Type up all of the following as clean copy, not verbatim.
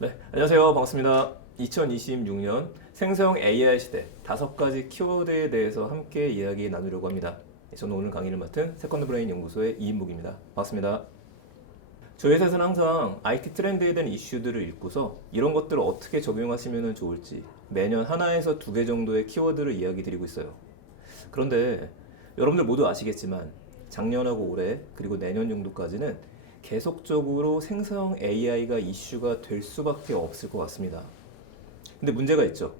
네, 안녕하세요. 반갑습니다. 2026년 생성 AI 시대 5가지 키워드에 대해서 함께 이야기 나누려고 합니다. 저는 오늘 강의를 맡은 세컨드 브레인 연구소의 이인묵입니다. 반갑습니다. 저희 회사에서는 항상 IT 트렌드에 대한 이슈들을 읽고서 이런 것들을 어떻게 적용하시면 좋을지 매년 하나에서 2개 정도의 키워드를 이야기 드리고 있어요. 그런데 여러분들 모두 아시겠지만 작년하고 올해 그리고 내년 정도까지는 계속적으로 생성 AI가 이슈가 될 수밖에 없을 것 같습니다. 근데 문제가 있죠.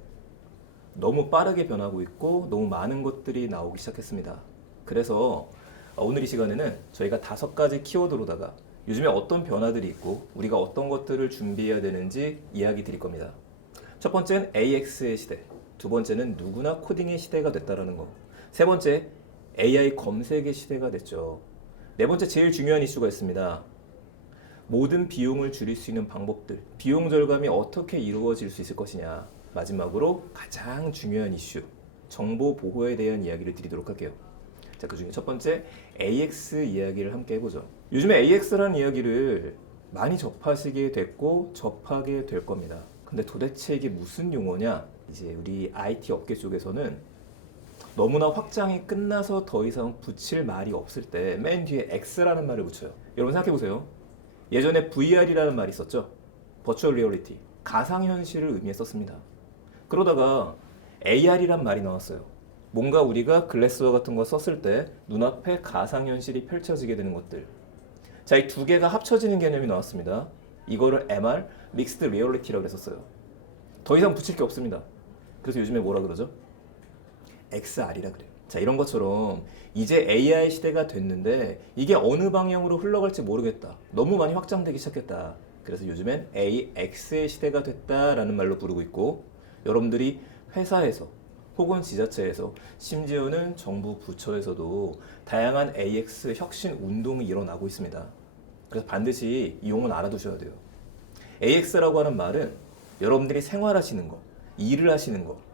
너무 빠르게 변하고 있고 너무 많은 것들이 나오기 시작했습니다. 그래서 오늘 이 시간에는 저희가 5가지 키워드로다가 요즘에 어떤 변화들이 있고 우리가 어떤 것들을 준비해야 되는지 이야기 드릴 겁니다. 첫 번째는 AX의 시대, 두 번째는 누구나 코딩의 시대가 됐다라는 거, 세 번째 AI 검색의 시대가 됐죠. 네 번째 제일 중요한 이슈가 있습니다. 모든 비용을 줄일 수 있는 방법들, 비용 절감이 어떻게 이루어질 수 있을 것이냐. 마지막으로 가장 중요한 이슈, 정보 보호에 대한 이야기를 드리도록 할게요. 자, 그 중에 첫 번째 AX 이야기를 함께 해보죠. 요즘에 AX라는 이야기를 많이 접하시게 됐고 접하게 될 겁니다. 근데 도대체 이게 무슨 용어냐? 이제 우리 IT 업계 쪽에서는 너무나 확장이 끝나서 더 이상 붙일 말이 없을 때 맨 뒤에 X라는 말을 붙여요. 여러분 생각해보세요. 예전에 VR이라는 말이 있었죠. 버추얼 리얼리티, 가상현실을 의미했었습니다. 그러다가 AR이란 말이 나왔어요. 뭔가 우리가 글래스와 같은 거 썼을 때 눈앞에 가상현실이 펼쳐지게 되는 것들. 자, 이 두 개가 합쳐지는 개념이 나왔습니다. 이거를 MR, 믹스드 리얼리티라고 했었어요. 더 이상 붙일 게 없습니다. 그래서 요즘에 뭐라 그러죠? XR이라 그래요. 자, 이런 것처럼 이제 AI 시대가 됐는데 이게 어느 방향으로 흘러갈지 모르겠다. 너무 많이 확장되기 시작했다. 그래서 요즘엔 AX의 시대가 됐다라는 말로 부르고 있고, 여러분들이 회사에서 혹은 지자체에서 심지어는 정부 부처에서도 다양한 AX 혁신 운동이 일어나고 있습니다. 그래서 반드시 이 용어는 알아두셔야 돼요. AX라고 하는 말은 여러분들이 생활하시는 거, 일을 하시는 거,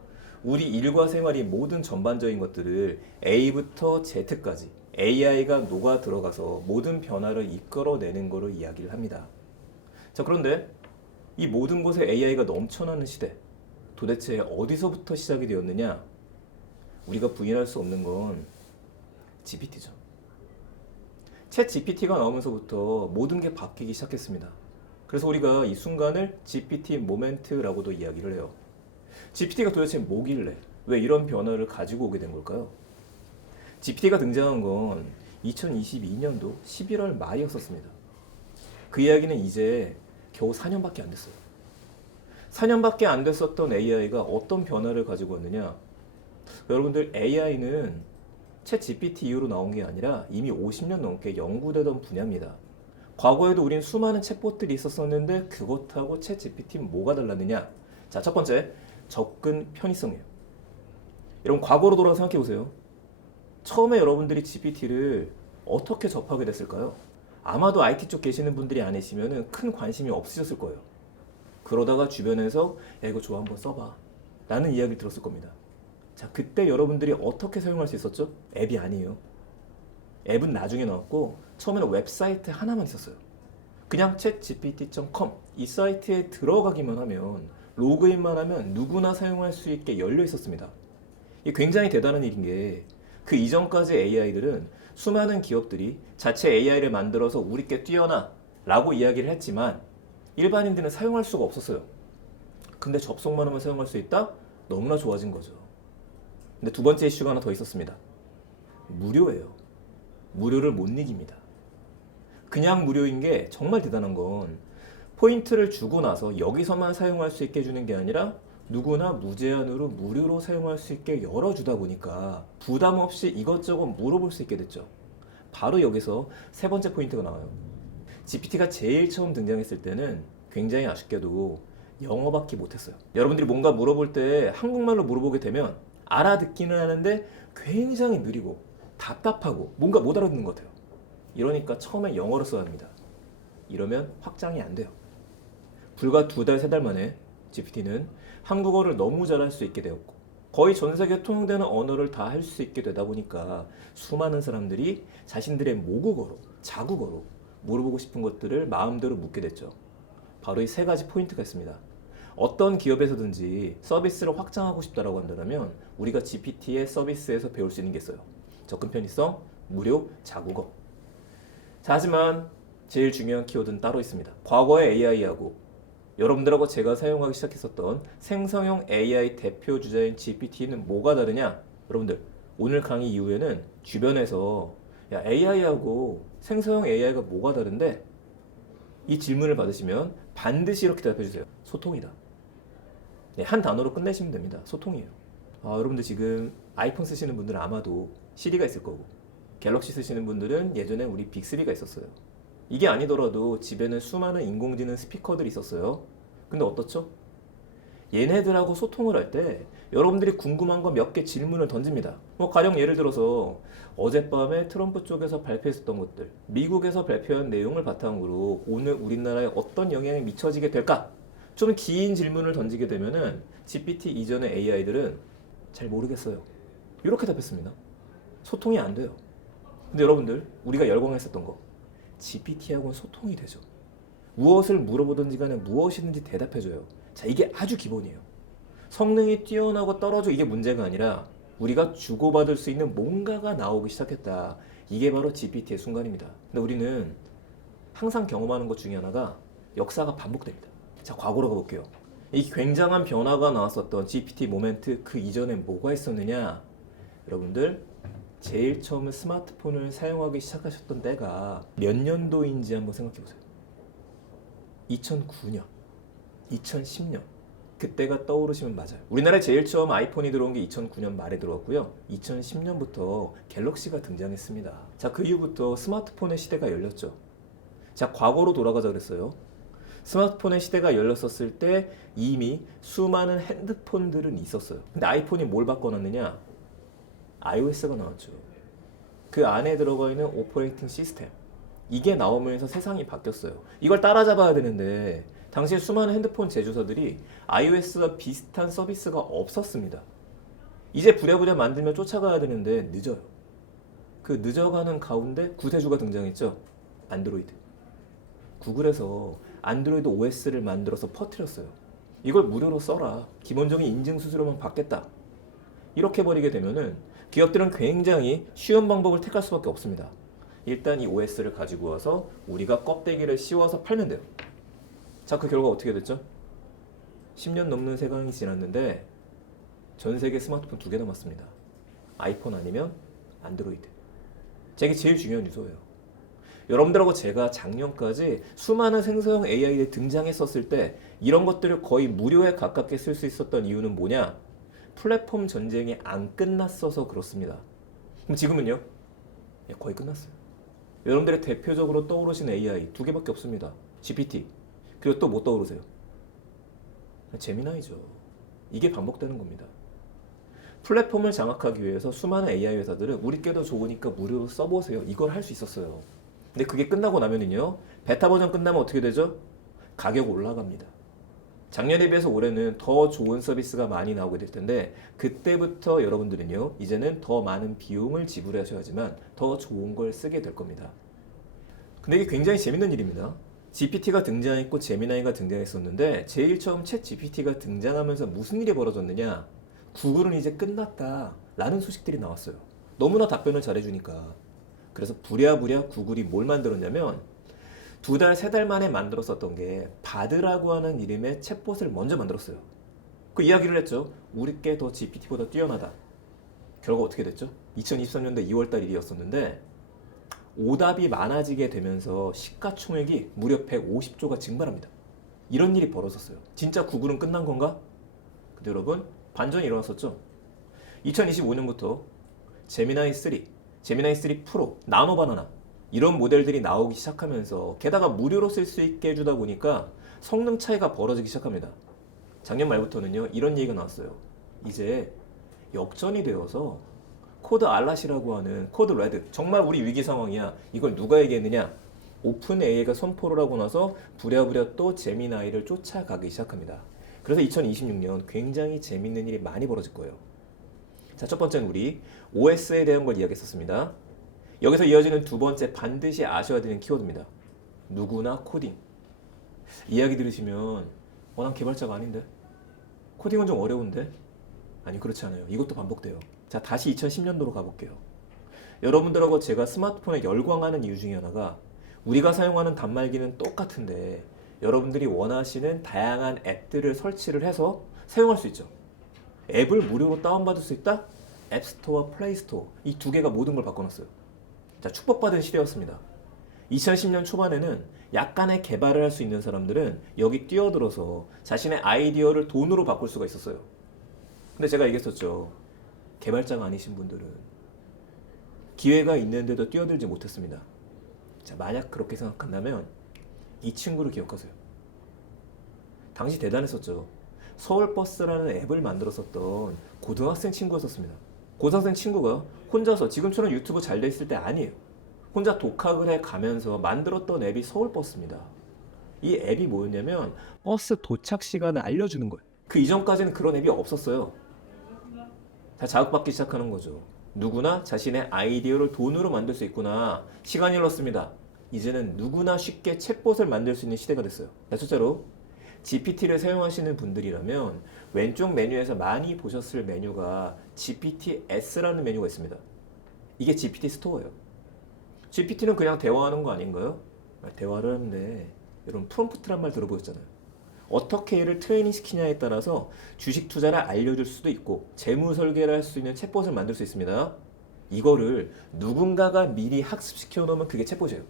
우리 일과 생활이 모든 전반적인 것들을 A부터 Z까지 AI가 녹아 들어가서 모든 변화를 이끌어내는 거를 이야기를 합니다. 자, 그런데 이 모든 곳에 AI가 넘쳐나는 시대, 도대체 어디서부터 시작이 되었느냐? 우리가 부인할 수 없는 건 GPT죠. 챗 GPT가 나오면서부터 모든 게 바뀌기 시작했습니다. 그래서 우리가 이 순간을 GPT 모멘트라고도 이야기를 해요. GPT가 도대체 뭐길래 왜 이런 변화를 가지고 오게 된 걸까요? GPT가 등장한 건 2022년도 11월 말이었었습니다. 그 이야기는 이제 겨우 4년밖에 안 됐어요. 4년밖에 안 됐었던 AI가 어떤 변화를 가지고 왔느냐? 여러분들, AI는 챗 GPT 이후로 나온 게 아니라 이미 50년 넘게 연구되던 분야입니다. 과거에도 우린 수많은 챗봇들이 있었었는데 그것하고 챗 GPT는 뭐가 달랐느냐? 자, 첫 번째, 접근 편의성이에요. 여러분, 과거로 돌아가 생각해 보세요. 처음에 여러분들이 GPT를 어떻게 접하게 됐을까요? 아마도 IT 쪽 계시는 분들이 아니시면 큰 관심이 없으셨을 거예요. 그러다가 주변에서 야, 이거 좋아, 한번 써봐 라는 이야기를 들었을 겁니다. 자, 그때 여러분들이 어떻게 사용할 수 있었죠? 앱이 아니에요. 앱은 나중에 나왔고 처음에는 웹사이트 하나만 있었어요. 그냥 chatgpt.com 이 사이트에 들어가기만 하면, 로그인만 하면 누구나 사용할 수 있게 열려 있었습니다. 이게 굉장히 대단한 일인 게, 그 이전까지 AI들은 수많은 기업들이 자체 AI를 만들어서 우리께 뛰어나 라고 이야기를 했지만 일반인들은 사용할 수가 없었어요. 근데 접속만 하면 사용할 수 있다? 너무나 좋아진 거죠. 근데 두 번째 이슈가 하나 더 있었습니다. 무료예요. 무료를 못 이깁니다. 그냥 무료인 게 정말 대단한 건, 포인트를 주고 나서 여기서만 사용할 수 있게 해주는 게 아니라 누구나 무제한으로 무료로 사용할 수 있게 열어주다 보니까 부담 없이 이것저것 물어볼 수 있게 됐죠. 바로 여기서 세 번째 포인트가 나와요. GPT가 제일 처음 등장했을 때는 굉장히 아쉽게도 영어밖에 못했어요. 여러분들이 뭔가 물어볼 때 한국말로 물어보게 되면 알아듣기는 하는데 굉장히 느리고 답답하고 뭔가 못 알아듣는 것 같아요. 이러니까 처음에 영어로 써야 합니다. 이러면 확장이 안 돼요. 불과 2달, 3달 만에 GPT는 한국어를 너무 잘할 수 있게 되었고 거의 전 세계 통용되는 언어를 다 할 수 있게 되다 보니까 수많은 사람들이 자신들의 모국어로, 자국어로 물어보고 싶은 것들을 마음대로 묻게 됐죠. 바로 이 세 가지 포인트가 있습니다. 어떤 기업에서든지 서비스를 확장하고 싶다라고 한다면 우리가 GPT의 서비스에서 배울 수 있는 게 있어요. 접근 편의성, 무료, 자국어. 자, 하지만 제일 중요한 키워드는 따로 있습니다. 과거의 AI하고 여러분들하고 제가 사용하기 시작했었던 생성형 AI 대표 주자인 GPT는 뭐가 다르냐? 여러분들 오늘 강의 이후에는 주변에서 야, AI하고 생성형 AI가 뭐가 다른데? 이 질문을 받으시면 반드시 이렇게 대답해 주세요. 소통이다. 네, 한 단어로 끝내시면 됩니다. 소통이에요. 여러분들 지금 아이폰 쓰시는 분들은 아마도 시리가 있을 거고 갤럭시 쓰시는 분들은 예전에 우리 빅3가 있었어요. 이게 아니더라도 집에는 수많은 인공지능 스피커들이 있었어요. 근데 어떻죠? 얘네들하고 소통을 할 때 여러분들이 궁금한 거 몇 개 질문을 던집니다. 가령 예를 들어서 어젯밤에 트럼프 쪽에서 발표했었던 것들, 미국에서 발표한 내용을 바탕으로 오늘 우리나라에 어떤 영향이 미쳐지게 될까? 좀 긴 질문을 던지게 되면은 GPT 이전의 AI들은 잘 모르겠어요. 이렇게 답했습니다. 소통이 안 돼요. 근데 여러분들 우리가 열광했었던 거 GPT하고는 소통이 되죠. 무엇을 물어보든지 간에 무엇이든지 대답해줘요. 자, 이게 아주 기본이에요. 성능이 뛰어나고 떨어져 이게 문제가 아니라 우리가 주고받을 수 있는 뭔가가 나오기 시작했다. 이게 바로 GPT의 순간입니다. 근데 우리는 항상 경험하는 것 중에 하나가 역사가 반복됩니다. 자, 과거로 가볼게요. 이 굉장한 변화가 나왔었던 GPT 모멘트 그 이전에 뭐가 있었느냐? 여러분들 제일 처음 스마트폰을 사용하기 시작하셨던 때가 몇 년도인지 한번 생각해 보세요. 2009년, 2010년 그때가 떠오르시면 맞아요. 우리나라에 제일 처음 아이폰이 들어온 게 2009년 말에 들어왔고요. 2010년부터 갤럭시가 등장했습니다. 자, 그 이후부터 스마트폰의 시대가 열렸죠. 자, 과거로 돌아가자 그랬어요. 스마트폰의 시대가 열렸었을 때 이미 수많은 핸드폰들은 있었어요. 근데 아이폰이 뭘 바꿔놨느냐? iOS가 나왔죠. 그 안에 들어가 있는 오퍼레이팅 시스템 이게 나오면서 세상이 바뀌었어요. 이걸 따라잡아야 되는데 당시에 수많은 핸드폰 제조사들이 iOS와 비슷한 서비스가 없었습니다. 이제 부랴부랴 만들면 쫓아가야 되는데 늦어요. 그 늦어가는 가운데 구세주가 등장했죠. 안드로이드. 구글에서 안드로이드 OS를 만들어서 퍼뜨렸어요. 이걸 무료로 써라. 기본적인 인증 수수료만 받겠다. 이렇게 버리게 되면은 기업들은 굉장히 쉬운 방법을 택할 수밖에 없습니다. 일단 이 OS를 가지고 와서 우리가 껍데기를 씌워서 팔면 돼요. 자, 그 결과 어떻게 됐죠? 10년 넘는 세상이 지났는데 전 세계 스마트폰 2개 남았습니다. 아이폰 아니면 안드로이드. 자, 이게 제일 중요한 요소예요. 여러분들하고 제가 작년까지 수많은 생성형 AI들이 등장했었을 때 이런 것들을 거의 무료에 가깝게 쓸 수 있었던 이유는 뭐냐? 플랫폼 전쟁이 안 끝났어서 그렇습니다. 그럼 지금은요? 거의 끝났어요. 여러분들의 대표적으로 떠오르신 AI 2개밖에 없습니다. GPT. 그리고 또 못 떠오르세요? 제미나이죠. 이게 반복되는 겁니다. 플랫폼을 장악하기 위해서 수많은 AI 회사들은 우리께도 좋으니까 무료로 써보세요. 이걸 할 수 있었어요. 근데 그게 끝나고 나면은요, 베타 버전 끝나면 어떻게 되죠? 가격 올라갑니다. 작년에 비해서 올해는 더 좋은 서비스가 많이 나오게 될 텐데 그때부터 여러분들은요, 이제는 더 많은 비용을 지불하셔야지만 더 좋은 걸 쓰게 될 겁니다. 근데 이게 굉장히 재밌는 일입니다. GPT가 등장했고 제미나이가 등장했었는데 제일 처음 챗 GPT가 등장하면서 무슨 일이 벌어졌느냐? 구글은 이제 끝났다 라는 소식들이 나왔어요. 너무나 답변을 잘해주니까. 그래서 부랴부랴 구글이 뭘 만들었냐면 2달, 3달 만에 만들었었던 게 바드라고 하는 이름의 챗봇을 먼저 만들었어요. 그 이야기를 했죠. 우리께 더 GPT보다 뛰어나다. 결과 어떻게 됐죠? 2023년도 2월달 일이었었는데 오답이 많아지게 되면서 시가총액이 무려 150조가 증발합니다. 이런 일이 벌어졌어요. 진짜 구글은 끝난 건가? 근데 여러분 반전이 일어났었죠. 2025년부터 제미나이 3, 제미나이 3 프로, 나노 바나나 이런 모델들이 나오기 시작하면서 게다가 무료로 쓸 수 있게 해주다 보니까 성능 차이가 벌어지기 시작합니다. 작년 말부터는요 이런 얘기가 나왔어요. 이제 역전이 되어서 코드 알랏이라고 하는 코드 레드 정말 우리 위기 상황이야. 이걸 누가 얘기했느냐? 오픈 AI가 선포를 하고 나서 부랴부랴 또 제미나이를 쫓아가기 시작합니다. 그래서 2026년 굉장히 재밌는 일이 많이 벌어질 거예요. 자, 첫 번째는 우리 OS에 대한 걸 이야기했었습니다. 여기서 이어지는 두 번째 반드시 아셔야 되는 키워드입니다. 누구나 코딩. 이야기 들으시면 난 개발자가 아닌데? 코딩은 좀 어려운데? 아니 그렇지 않아요. 이것도 반복돼요. 자, 다시 2010년도로 가볼게요. 여러분들하고 제가 스마트폰에 열광하는 이유 중에 하나가 우리가 사용하는 단말기는 똑같은데 여러분들이 원하시는 다양한 앱들을 설치를 해서 사용할 수 있죠. 앱을 무료로 다운받을 수 있다? 앱스토어와 플레이스토어 이 두 개가 모든 걸 바꿔놨어요. 자, 축복받은 시대였습니다. 2010년 초반에는 약간의 개발을 할 수 있는 사람들은 여기 뛰어들어서 자신의 아이디어를 돈으로 바꿀 수가 있었어요. 근데 제가 얘기했었죠. 개발자가 아니신 분들은 기회가 있는데도 뛰어들지 못했습니다. 자, 만약 그렇게 생각한다면 이 친구를 기억하세요. 당시 대단했었죠. 서울버스라는 앱을 만들었었던 고등학생 친구였었습니다. 고등학생 친구가 혼자서 지금처럼 유튜브 잘 돼 있을 때 아니에요. 혼자 독학을 해 가면서 만들었던 앱이 서울버스입니다. 이 앱이 뭐였냐면 버스 도착 시간을 알려주는 거예요. 그 이전까지는 그런 앱이 없었어요. 다 자극받기 시작하는 거죠. 누구나 자신의 아이디어를 돈으로 만들 수 있구나. 시간이 흘렀습니다. 이제는 누구나 쉽게 챗봇을 만들 수 있는 시대가 됐어요. 자, 첫째로 GPT를 사용하시는 분들이라면 왼쪽 메뉴에서 많이 보셨을 메뉴가 GPT-S라는 메뉴가 있습니다. 이게 GPT 스토어예요. GPT는 그냥 대화하는 거 아닌가요? 대화를 하는데 여러분 프롬프트란 말 들어보셨잖아요. 어떻게 얘를 트레이닝 시키냐에 따라서 주식 투자를 알려줄 수도 있고 재무 설계를 할 수 있는 챗봇을 만들 수 있습니다. 이거를 누군가가 미리 학습시켜 놓으면 그게 챗봇이에요.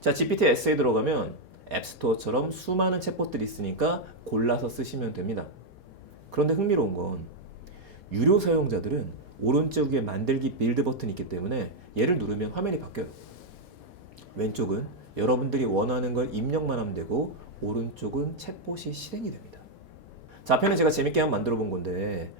자, GPT-S에 들어가면 앱스토어처럼 수많은 챗봇들이 있으니까 골라서 쓰시면 됩니다. 그런데 흥미로운 건 유료 사용자들은 오른쪽에 만들기 빌드 버튼이 있기 때문에 얘를 누르면 화면이 바뀌어요. 왼쪽은 여러분들이 원하는 걸 입력만 하면 되고 오른쪽은 챗봇이 실행이 됩니다. 자, 앞에는 제가 재밌게 한번 만들어 본 건데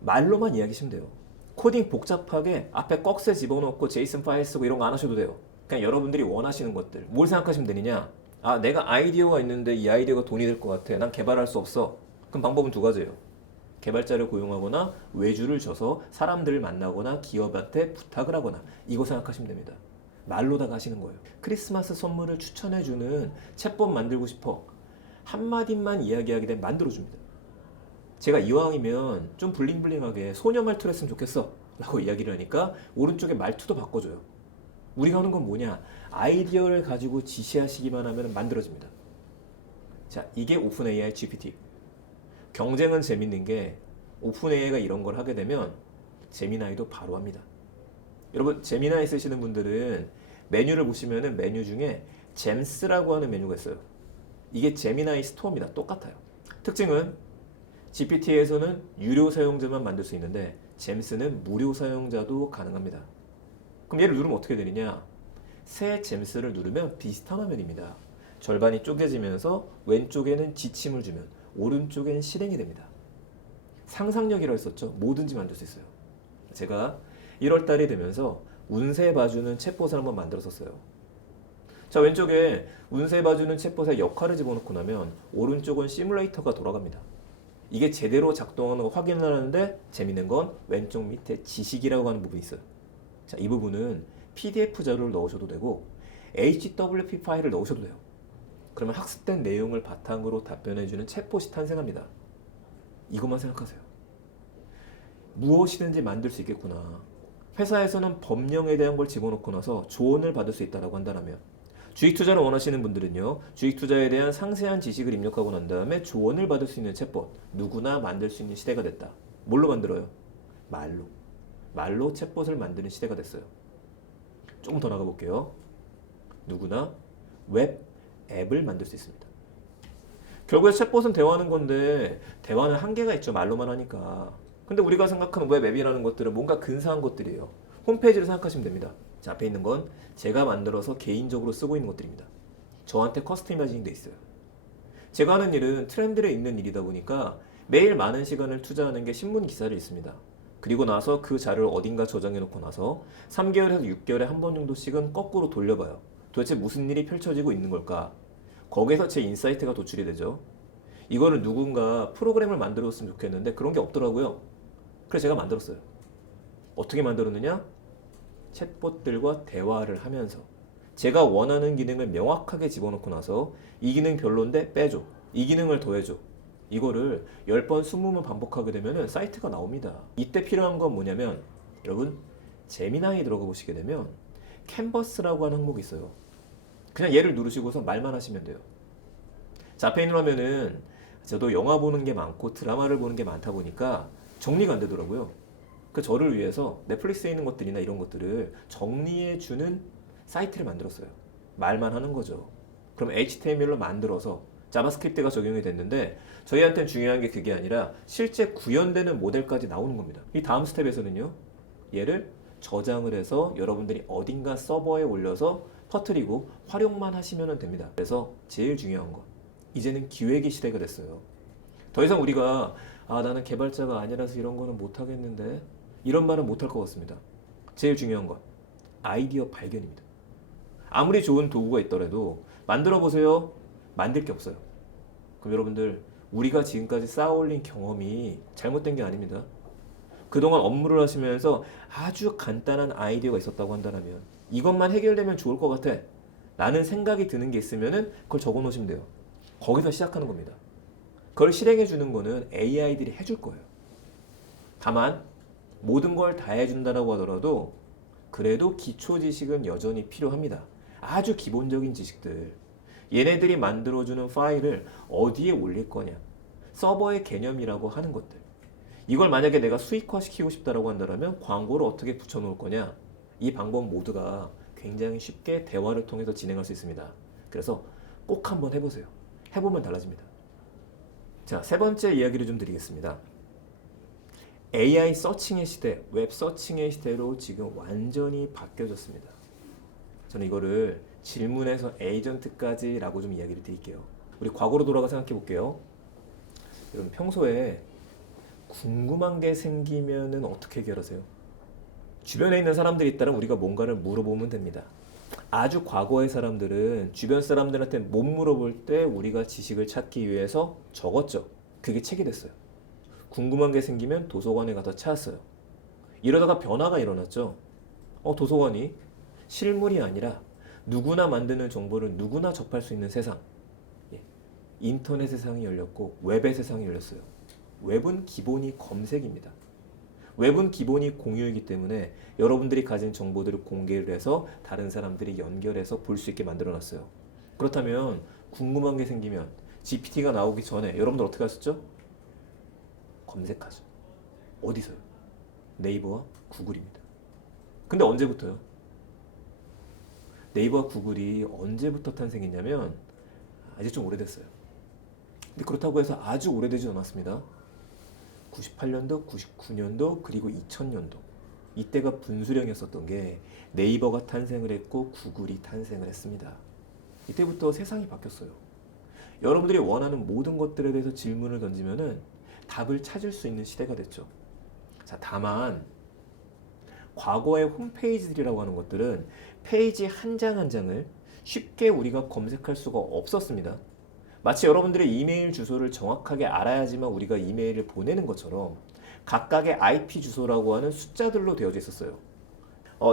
말로만 이야기하시면 돼요. 코딩 복잡하게 앞에 꺽쇠 집어넣고 제이슨 파일 쓰고 이런 거 안 하셔도 돼요. 그냥 여러분들이 원하시는 것들 뭘 생각하시면 되느냐. 아, 내가 아이디어가 있는데 이 아이디어가 돈이 될 것 같아. 난 개발할 수 없어. 그럼 방법은 두 가지예요. 개발자를 고용하거나 외주를 줘서 사람들을 만나거나 기업한테 부탁을 하거나 이거 생각하시면 됩니다. 말로다가 하시는 거예요. 크리스마스 선물을 추천해주는 챗봇 만들고 싶어. 한마디만 이야기하게 되면 만들어줍니다. 제가 이왕이면 좀 블링블링하게 소녀 말투를 했으면 좋겠어 라고 이야기를 하니까 오른쪽에 말투도 바꿔줘요. 우리가 하는 건 뭐냐? 아이디어를 가지고 지시하시기만 하면 만들어집니다. 자, 이게 오픈 AI GPT. 경쟁은 재밌는 게 오픈 AI가 이런 걸 하게 되면 제미나이도 바로 합니다. 여러분, 제미나이 쓰시는 분들은 메뉴를 보시면은 메뉴 중에 잼스라고 하는 메뉴가 있어요. 이게 제미나이 스토어입니다. 똑같아요. 특징은 GPT에서는 유료 사용자만 만들 수 있는데 잼스는 무료 사용자도 가능합니다. 그럼 얘를 누르면 어떻게 되느냐? 새 잼스를 누르면 비슷한 화면입니다. 절반이 쪼개지면서 왼쪽에는 지침을 주면 오른쪽에는 실행이 됩니다. 상상력이라고 했었죠. 뭐든지 만들 수 있어요. 제가 1월 달이 되면서 운세 봐주는 챗봇을 한번 만들었었어요. 자, 왼쪽에 운세 봐주는 챗봇의 역할을 집어넣고 나면 오른쪽은 시뮬레이터가 돌아갑니다. 이게 제대로 작동하는 거 확인을 하는데 재밌는 건 왼쪽 밑에 지식이라고 하는 부분이 있어요. 자, 이 부분은 PDF 자료를 넣으셔도 되고 HWP 파일을 넣으셔도 돼요. 그러면 학습된 내용을 바탕으로 답변해주는 챗봇이 탄생합니다. 이것만 생각하세요. 무엇이든지 만들 수 있겠구나. 회사에서는 법령에 대한 걸 집어넣고 나서 조언을 받을 수 있다고 한다면 주식 투자를 원하시는 분들은요. 주식 투자에 대한 상세한 지식을 입력하고 난 다음에 조언을 받을 수 있는 챗봇. 누구나 만들 수 있는 시대가 됐다. 뭘로 만들어요? 말로. 말로 챗봇을 만드는 시대가 됐어요. 조금 더 나가볼게요. 누구나 웹 앱을 만들 수 있습니다. 결국에 챗봇은 대화하는 건데 대화는 한계가 있죠. 말로만 하니까. 근데 우리가 생각하는 웹 앱이라는 것들은 뭔가 근사한 것들이에요. 홈페이지를 생각하시면 됩니다. 자, 앞에 있는 건 제가 만들어서 개인적으로 쓰고 있는 것들입니다. 저한테 커스터마이징 돼 있어요. 제가 하는 일은 트렌드에 있는 일이다 보니까 매일 많은 시간을 투자하는 게 신문 기사를 읽습니다. 그리고 나서 그 자료를 어딘가 저장해 놓고 나서 3개월에서 6개월에 한 번 정도씩은 거꾸로 돌려봐요. 도대체 무슨 일이 펼쳐지고 있는 걸까? 거기에서 제 인사이트가 도출이 되죠. 이거를 누군가 프로그램을 만들었으면 좋겠는데 그런 게 없더라고요. 그래서 제가 만들었어요. 어떻게 만들었느냐? 챗봇들과 대화를 하면서 제가 원하는 기능을 명확하게 집어넣고 나서 이 기능 별론데 빼줘. 이 기능을 더해줘. 이거를 10번, 20번 반복하게 되면 사이트가 나옵니다. 이때 필요한 건 뭐냐면 여러분 제미나이 들어가 보시게 되면 캔버스라고 하는 항목이 있어요. 그냥 얘를 누르시고서 말만 하시면 돼요. 자, 앞에 있는 화면은 저도 영화 보는 게 많고 드라마를 보는 게 많다 보니까 정리가 안 되더라고요. 그 저를 위해서 넷플릭스에 있는 것들이나 이런 것들을 정리해주는 사이트를 만들었어요. 말만 하는 거죠. 그럼 HTML로 만들어서 자바스크립트가 적용이 됐는데 저희한테는 중요한 게 그게 아니라 실제 구현되는 모델까지 나오는 겁니다. 이 다음 스텝에서는요. 얘를 저장을 해서 여러분들이 어딘가 서버에 올려서 퍼뜨리고 활용만 하시면 됩니다. 그래서 제일 중요한 건 이제는 기획의 시대가 됐어요. 더 이상 우리가 나는 개발자가 아니라서 이런 거는 못하겠는데 이런 말은 못할 것 같습니다. 제일 중요한 건 아이디어 발견입니다. 아무리 좋은 도구가 있더라도 만들어 보세요. 만들 게 없어요. 그럼 여러분들 우리가 지금까지 쌓아올린 경험이 잘못된 게 아닙니다. 그동안 업무를 하시면서 아주 간단한 아이디어가 있었다고 한다면 이것만 해결되면 좋을 것 같아 라는 생각이 드는 게 있으면 그걸 적어 놓으시면 돼요. 거기서 시작하는 겁니다. 그걸 실행해 주는 거는 AI들이 해줄 거예요. 다만 모든 걸 다 해준다고 하더라도 그래도 기초 지식은 여전히 필요합니다. 아주 기본적인 지식들. 얘네들이 만들어주는 파일을 어디에 올릴 거냐. 서버의 개념이라고 하는 것들. 이걸 만약에 내가 수익화 시키고 싶다라고 한다면 광고를 어떻게 붙여놓을 거냐. 이 방법 모두가 굉장히 쉽게 대화를 통해서 진행할 수 있습니다. 그래서 꼭 한번 해보세요. 해보면 달라집니다. 자, 세 번째 이야기를 좀 드리겠습니다. AI 서칭의 시대, 웹 서칭의 시대로 지금 완전히 바뀌어졌습니다. 저는 이거를 질문에서 에이전트까지 라고 좀 이야기를 드릴게요. 우리 과거로 돌아가 생각해 볼게요. 여러분 평소에 궁금한 게 생기면은 어떻게 해결하세요? 주변에 있는 사람들이 있다면 우리가 뭔가를 물어보면 됩니다. 아주 과거의 사람들은 주변 사람들한테 못 물어볼 때 우리가 지식을 찾기 위해서 적었죠. 그게 책이 됐어요. 궁금한 게 생기면 도서관에 가서 찾았어요. 이러다가 변화가 일어났죠. 도서관이 실물이 아니라 누구나 만드는 정보를 누구나 접할 수 있는 세상. 인터넷 세상이 열렸고 웹의 세상이 열렸어요. 웹은 기본이 검색입니다. 웹은 기본이 공유이기 때문에 여러분들이 가진 정보들을 공개를 해서 다른 사람들이 연결해서 볼 수 있게 만들어놨어요. 그렇다면 궁금한 게 생기면 GPT가 나오기 전에 여러분들 어떻게 하셨죠? 검색하죠. 어디서요? 네이버와 구글입니다. 근데 언제부터요? 네이버와 구글이 언제부터 탄생했냐면 아직 좀 오래됐어요. 근데 그렇다고 해서 아주 오래되지 않았습니다. 98년도, 99년도, 그리고 2000년도 이때가 분수령이었었던 게 네이버가 탄생을 했고 구글이 탄생을 했습니다. 이때부터 세상이 바뀌었어요. 여러분들이 원하는 모든 것들에 대해서 질문을 던지면은 답을 찾을 수 있는 시대가 됐죠. 자, 다만 과거의 홈페이지들이라고 하는 것들은 페이지 한 장 한 장을 쉽게 우리가 검색할 수가 없었습니다. 마치 여러분들의 이메일 주소를 정확하게 알아야지만 우리가 이메일을 보내는 것처럼 각각의 IP 주소라고 하는 숫자들로 되어져 있었어요.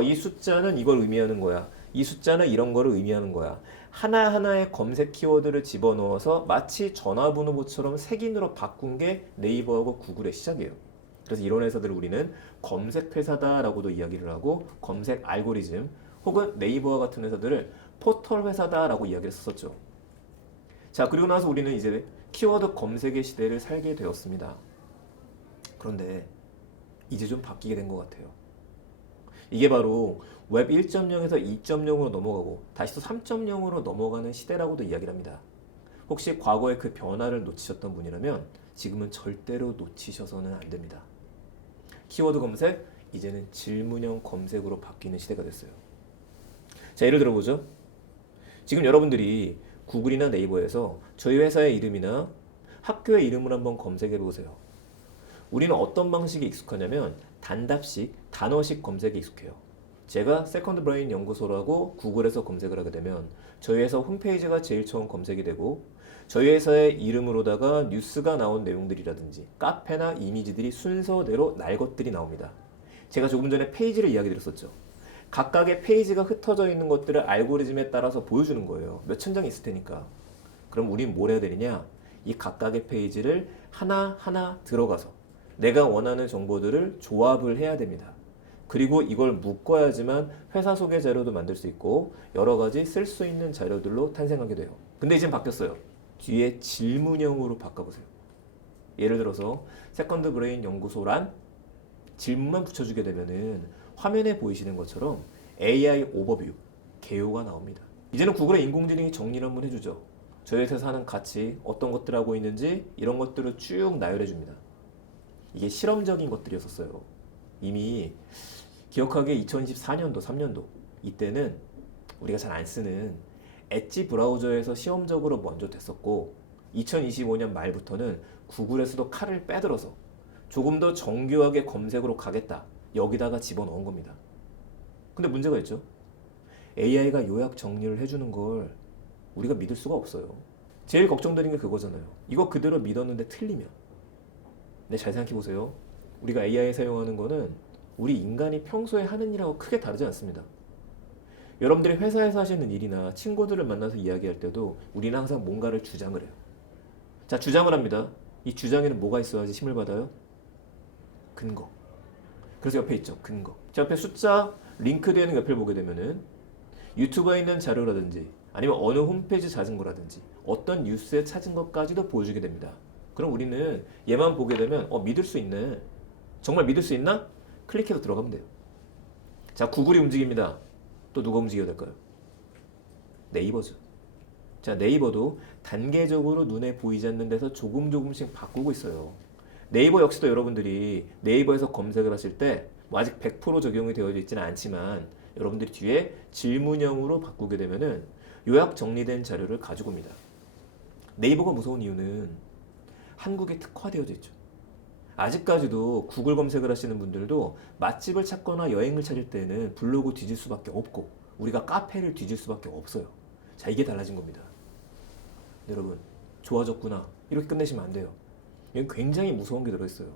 이 숫자는 이걸 의미하는 거야. 이 숫자는 이런 거를 의미하는 거야. 하나하나의 검색 키워드를 집어넣어서 마치 전화번호처럼 색인으로 바꾼 게 네이버하고 구글의 시작이에요. 그래서 이런 회사들을 우리는 검색 회사다라고도 이야기를 하고 검색 알고리즘 혹은 네이버와 같은 회사들을 포털 회사다라고 이야기를 했었죠. 자, 그리고 나서 우리는 이제 키워드 검색의 시대를 살게 되었습니다. 그런데 이제 좀 바뀌게 된 것 같아요. 이게 바로 웹 1.0에서 2.0으로 넘어가고 다시 또 3.0으로 넘어가는 시대라고도 이야기를 합니다. 혹시 과거에 그 변화를 놓치셨던 분이라면 지금은 절대로 놓치셔서는 안 됩니다. 키워드 검색, 이제는 질문형 검색으로 바뀌는 시대가 됐어요. 자, 예를 들어보죠. 지금 여러분들이 구글이나 네이버에서 저희 회사의 이름이나 학교의 이름을 한번 검색해 보세요. 우리는 어떤 방식에 익숙하냐면 단답식, 단어식 검색에 익숙해요. 제가 세컨드 브레인 연구소라고 구글에서 검색을 하게 되면 저희 회사 홈페이지가 제일 처음 검색이 되고 저희 회사의 이름으로다가 뉴스가 나온 내용들이라든지 카페나 이미지들이 순서대로 날 것들이 나옵니다. 제가 조금 전에 페이지를 이야기 드렸었죠. 각각의 페이지가 흩어져 있는 것들을 알고리즘에 따라서 보여주는 거예요. 몇천 장이 있을 테니까. 그럼 우린 뭘 해야 되느냐? 이 각각의 페이지를 하나하나 들어가서 내가 원하는 정보들을 조합을 해야 됩니다. 그리고 이걸 묶어야지만 회사 소개 자료도 만들 수 있고 여러 가지 쓸 수 있는 자료들로 탄생하게 돼요. 근데 이젠 바뀌었어요. 뒤에 질문형으로 바꿔보세요. 예를 들어서 세컨드 브레인 연구소란 질문만 붙여주게 되면은 화면에 보이시는 것처럼 AI 오버뷰, 개요가 나옵니다. 이제는 구글의 인공지능이 정리를 한번 해주죠. 저희 회사에서 하는 가치, 어떤 것들 하고 있는지 이런 것들을 쭉 나열해 줍니다. 이게 실험적인 것들이었었어요. 이미 기억하기에 2024년도, 3년도 이때는 우리가 잘 안 쓰는 엣지 브라우저에서 시험적으로 먼저 됐었고 2025년 말부터는 구글에서도 칼을 빼들어서 조금 더 정교하게 검색으로 가겠다. 여기다가 집어넣은 겁니다. 근데 문제가 있죠. AI가 요약 정리를 해주는 걸 우리가 믿을 수가 없어요. 제일 걱정되는 게 그거잖아요. 이거 그대로 믿었는데 틀리면. 네, 잘 생각해 보세요. 우리가 AI 사용하는 거는 우리 인간이 평소에 하는 일하고 크게 다르지 않습니다. 여러분들이 회사에서 하시는 일이나 친구들을 만나서 이야기할 때도 우리는 항상 뭔가를 주장을 해요. 자, 주장을 합니다. 이 주장에는 뭐가 있어야지 힘을 받아요? 근거. 그래서 옆에 있죠. 근거. 자, 옆에 숫자 링크되어 있는 옆을 보게 되면은 유튜브에 있는 자료라든지 아니면 어느 홈페이지 찾은 거라든지 어떤 뉴스에 찾은 것까지도 보여주게 됩니다. 그럼 우리는 얘만 보게 되면 믿을 수 있네. 정말 믿을 수 있나? 클릭해서 들어가면 돼요. 자, 구글이 움직입니다. 또 누가 움직여야 될까요? 네이버죠. 자, 네이버도 단계적으로 눈에 보이지 않는 데서 조금씩 바꾸고 있어요. 네이버 역시도 여러분들이 네이버에서 검색을 하실 때 뭐 아직 100% 적용이 되어 있지는 않지만 여러분들이 뒤에 질문형으로 바꾸게 되면은 요약 정리된 자료를 가지고 옵니다. 네이버가 무서운 이유는 한국에 특화되어져 있죠. 아직까지도 구글 검색을 하시는 분들도 맛집을 찾거나 여행을 찾을 때는 블로그 뒤질 수밖에 없고 우리가 카페를 뒤질 수밖에 없어요. 자, 이게 달라진 겁니다. 여러분, 좋아졌구나. 이렇게 끝내시면 안 돼요. 여기 굉장히 무서운 게 들어있어요.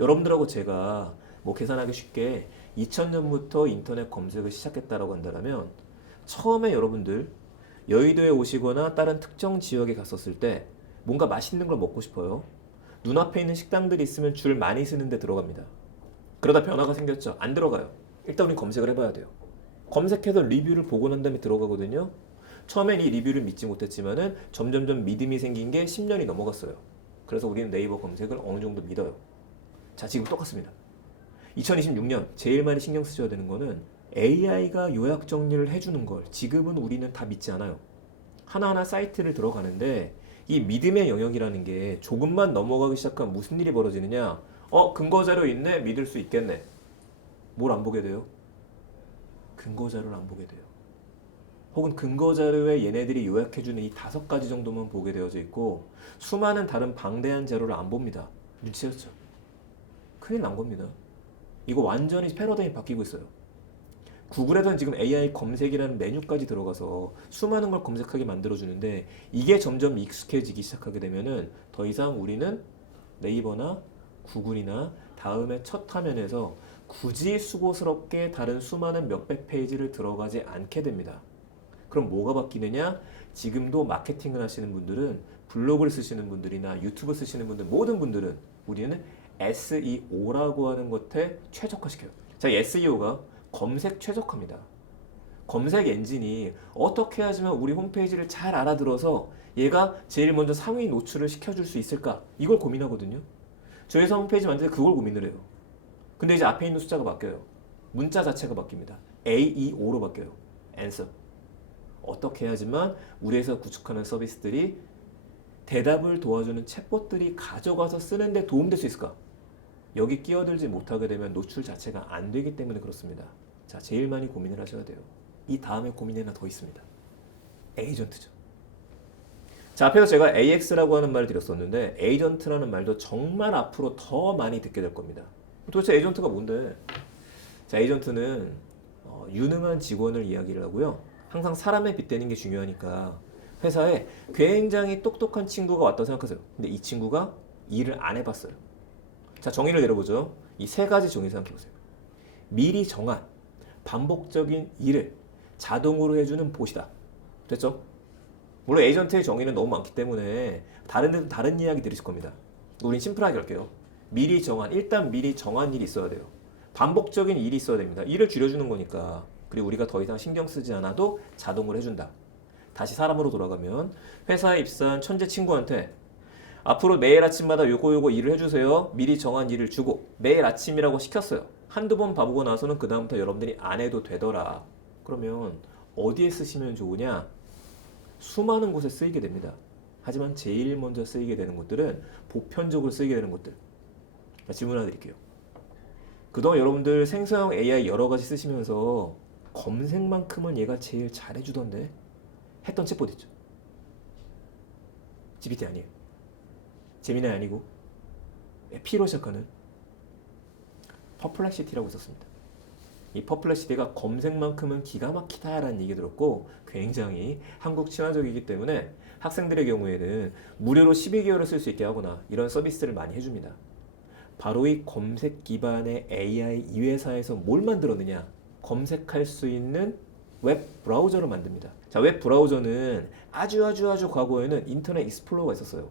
여러분들하고 제가 뭐 계산하기 쉽게 2000년부터 인터넷 검색을 시작했다라고 한다면 처음에 여러분들 여의도에 오시거나 다른 특정 지역에 갔었을 때 뭔가 맛있는 걸 먹고 싶어요. 눈앞에 있는 식당들이 있으면 줄 많이 쓰는데 들어갑니다. 그러다 변화가 생겼죠. 안 들어가요. 일단 우린 검색을 해봐야 돼요. 검색해서 리뷰를 보고 난 다음에 들어가거든요. 처음엔 이 리뷰를 믿지 못했지만은 점점점 믿음이 생긴 게 10년이 넘어갔어요. 그래서 우리는 네이버 검색을 어느 정도 믿어요. 자, 지금 똑같습니다. 2026년 제일 많이 신경 쓰셔야 되는 거는 AI가 요약 정리를 해주는 걸 지금은 우리는 다 믿지 않아요. 하나하나 사이트를 들어가는데 이 믿음의 영역이라는 게 조금만 넘어가기 시작하면 무슨 일이 벌어지느냐? 근거 자료 있네? 믿을 수 있겠네. 뭘 안 보게 돼요? 근거 자료를 안 보게 돼요. 혹은 근거 자료에 얘네들이 요약해주는 이 5가지 정도만 보게 되어져 있고 수많은 다른 방대한 자료를 안 봅니다. 눈치였죠. 큰일 난 겁니다. 이거 완전히 패러다임이 바뀌고 있어요. 구글에서는 지금 AI 검색이라는 메뉴까지 들어가서 수많은 걸 검색하게 만들어주는데 이게 점점 익숙해지기 시작하게 되면은 더 이상 우리는 네이버나 구글이나 다음에 첫 화면에서 굳이 수고스럽게 다른 수많은 몇백 페이지를 들어가지 않게 됩니다. 그럼 뭐가 바뀌느냐? 지금도 마케팅을 하시는 분들은 블로그를 쓰시는 분들이나 유튜브 쓰시는 분들 모든 분들은 우리는 SEO라고 하는 것에 최적화시켜요. 자, SEO가 검색 최적화입니다. 검색 엔진이 어떻게 하지만 우리 홈페이지를 잘 알아들어서 얘가 제일 먼저 상위 노출을 시켜줄 수 있을까? 이걸 고민하거든요. 저희 회사 홈페이지 만들 때 그걸 고민을 해요. 근데 이제 앞에 있는 숫자가 바뀌어요. 문자 자체가 바뀝니다. AEO로 바뀌어요. answer. 어떻게 해야지만 우리 회사 구축하는 서비스들이 대답을 도와주는 챗봇들이 가져가서 쓰는데 도움될 수 있을까? 여기 끼어들지 못하게 되면 노출 자체가 안 되기 때문에 그렇습니다. 자, 제일 많이 고민을 하셔야 돼요. 이 다음에 고민이 하나 더 있습니다. 에이전트죠. 자, 앞에서 제가 AX라고 하는 말을 드렸었는데 에이전트라는 말도 정말 앞으로 더 많이 듣게 될 겁니다. 도대체 에이전트가 뭔데? 자, 에이전트는 유능한 직원을 이야기를 하고요. 항상 사람에 빗대는 게 중요하니까 회사에 굉장히 똑똑한 친구가 왔다고 생각하세요. 근데 이 친구가 일을 안 해봤어요. 자, 정의를 내려보죠. 이 3가지 정의 생각해보세요. 미리 정한 반복적인 일을 자동으로 해주는 봇이다. 됐죠? 물론 에이전트의 정의는 너무 많기 때문에 다른 데도 다른 이야기 들으실 겁니다. 우린 심플하게 할게요. 일단 미리 정한 일이 있어야 돼요. 반복적인 일이 있어야 됩니다. 일을 줄여주는 거니까. 그리고 우리가 더 이상 신경 쓰지 않아도 자동으로 해준다. 다시 사람으로 돌아가면 회사에 입사한 천재 친구한테 앞으로 매일 아침마다 요거 일을 해주세요. 미리 정한 일을 주고 매일 아침이라고 시켰어요. 한두 번 봐보고 나서는 그 다음부터 여러분들이 안 해도 되더라. 그러면 어디에 쓰시면 좋으냐? 수많은 곳에 쓰이게 됩니다. 하지만 제일 먼저 쓰이게 되는 곳들은 보편적으로 쓰이게 되는 곳들. 질문 하나 드릴게요. 그동안 여러분들 생성형 AI 여러 가지 쓰시면서 검색만큼은 얘가 제일 잘해주던데 했던 챗봇 있죠? GPT 아니에요. 제미나이 아니고 P로 시작하는 퍼플렉시티라고 있었습니다. 이 퍼플렉시티가 검색만큼은 기가 막히다라는 얘기 들었고 굉장히 한국 친화적이기 때문에 학생들의 경우에는 무료로 12개월을 쓸 수 있게 하거나 이런 서비스를 많이 해줍니다. 바로 이 검색 기반의 AI 이 회사에서 뭘 만들었느냐? 검색할 수 있는 웹 브라우저를 만듭니다. 자, 웹 브라우저는 아주 과거에는 인터넷 익스플로러가 있었어요.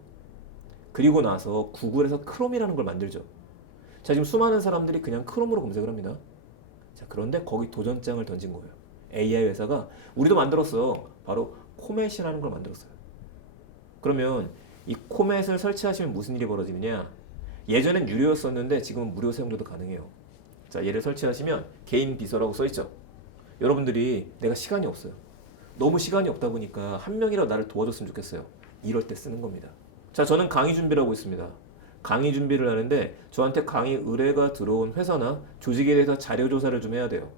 그리고 나서 구글에서 크롬이라는 걸 만들죠. 자, 지금 수많은 사람들이 그냥 크롬으로 검색을 합니다. 자, 그런데 거기 도전장을 던진 거예요. AI 회사가 우리도 만들었어. 바로 코멧이라는 걸 만들었어요. 그러면 이 코멧을 설치하시면 무슨 일이 벌어지느냐? 예전엔 유료였었는데 지금은 무료 사용료도 가능해요. 자, 얘를 설치하시면 개인 비서라고 써있죠. 여러분들이 내가 시간이 없어요. 너무 시간이 없다 보니까 한 명이라도 나를 도와줬으면 좋겠어요. 이럴 때 쓰는 겁니다. 자, 저는 강의 준비를 하고 있습니다. 강의 준비를 하는데 저한테 강의 의뢰가 들어온 회사나 조직에 대해서 자료 조사를 좀 해야 돼요.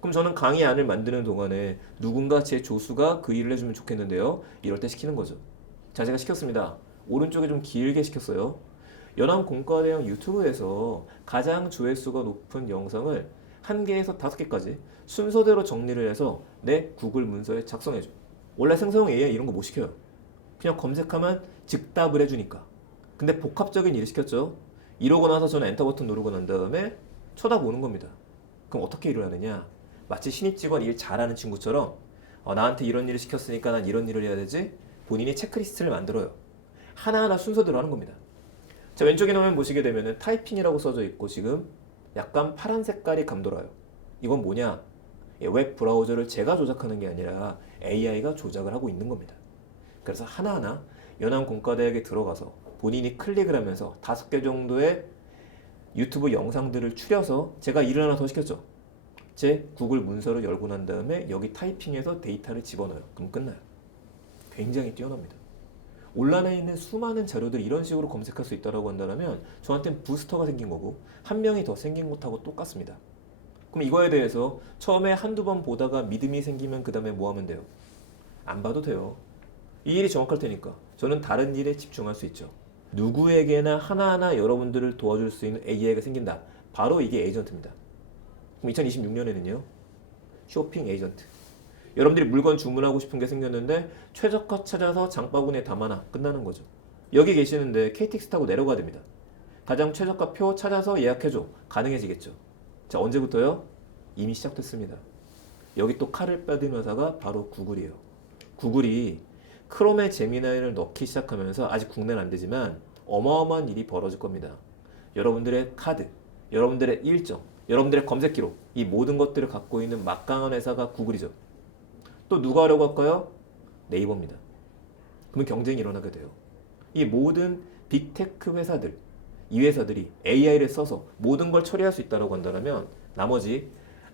그럼 저는 강의안을 만드는 동안에 누군가 제 조수가 그 일을 해주면 좋겠는데요. 이럴 때 시키는 거죠. 자, 제가 시켰습니다. 오른쪽에 좀 길게 시켰어요. 연암공과대학 유튜브에서 가장 조회수가 높은 영상을 1개에서 5개까지 순서대로 정리를 해서 내 구글 문서에 작성해줘. 원래 생성형 AI 이런 거 못 시켜요. 그냥 검색하면 즉답을 해주니까. 근데 복합적인 일을 시켰죠. 이러고 나서 저는 엔터 버튼 누르고 난 다음에 쳐다보는 겁니다. 그럼 어떻게 일을 하느냐? 마치 신입 직원 일 잘하는 친구처럼 나한테 이런 일을 시켰으니까 난 이런 일을 해야 되지? 본인이 체크리스트를 만들어요. 하나하나 순서대로 하는 겁니다. 자, 왼쪽에 화면 보시게 되면 타이핑이라고 써져 있고 지금 약간 파란 색깔이 감돌아요. 이건 뭐냐? 웹 브라우저를 제가 조작하는 게 아니라 AI가 조작을 하고 있는 겁니다. 그래서 하나하나 연암공과대학에 들어가서 본인이 클릭을 하면서 5개 정도의 유튜브 영상들을 추려서 제가 일을 하나 더 시켰죠. 제 구글 문서를 열고 난 다음에 여기 타이핑해서 데이터를 집어넣어요. 그럼 끝나요. 굉장히 뛰어납니다. 온라인에 있는 수많은 자료들을 이런 식으로 검색할 수 있다고 한다면 저한테는 부스터가 생긴 거고 한 명이 더 생긴 것하고 똑같습니다. 그럼 이거에 대해서 처음에 한두 번 보다가 믿음이 생기면 그 다음에 뭐 하면 돼요? 안 봐도 돼요. 이 일이 정확할 테니까 저는 다른 일에 집중할 수 있죠. 누구에게나 하나하나 여러분들을 도와줄 수 있는 AI가 생긴다. 바로 이게 에이전트입니다. 그럼 2026년에는요. 쇼핑 에이전트. 여러분들이 물건 주문하고 싶은 게 생겼는데 최저가 찾아서 장바구니에 담아놔. 끝나는 거죠. 여기 계시는데 KTX 타고 내려가야 됩니다. 가장 최저가 표 찾아서 예약해줘. 가능해지겠죠. 자, 언제부터요? 이미 시작됐습니다. 여기 또 칼을 빼든 회사가 바로 구글이에요. 구글이 크롬에 제미나이를 넣기 시작하면서 아직 국내는 안 되지만 어마어마한 일이 벌어질 겁니다. 여러분들의 카드, 여러분들의 일정, 여러분들의 검색 기록, 이 모든 것들을 갖고 있는 막강한 회사가 구글이죠. 또 누가 하려고 할까요? 네이버입니다. 그러면 경쟁이 일어나게 돼요. 이 모든 빅테크 회사들, 이 회사들이 AI를 써서 모든 걸 처리할 수 있다고 한다면 나머지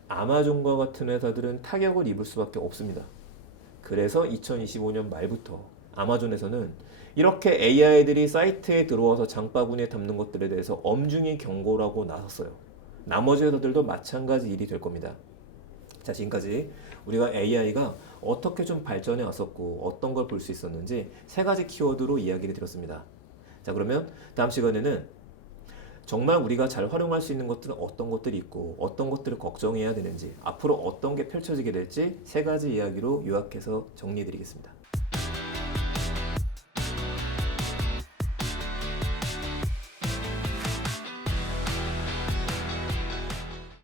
아마존과 같은 회사들은 타격을 입을 수밖에 없습니다. 그래서 2025년 말부터 아마존에서는 이렇게 AI들이 사이트에 들어와서 장바구니에 담는 것들에 대해서 엄중히 경고를 하고 나섰어요. 나머지 회사들도 마찬가지 일이 될 겁니다. 자, 지금까지 우리가 AI가 어떻게 좀 발전해 왔었고 어떤 걸 볼 수 있었는지 3가지 키워드로 이야기를 드렸습니다. 자, 그러면 다음 시간에는 정말 우리가 잘 활용할 수 있는 것들은 어떤 것들이 있고 어떤 것들을 걱정해야 되는지 앞으로 어떤 게 펼쳐지게 될지 3가지 이야기로 요약해서 정리해 드리겠습니다.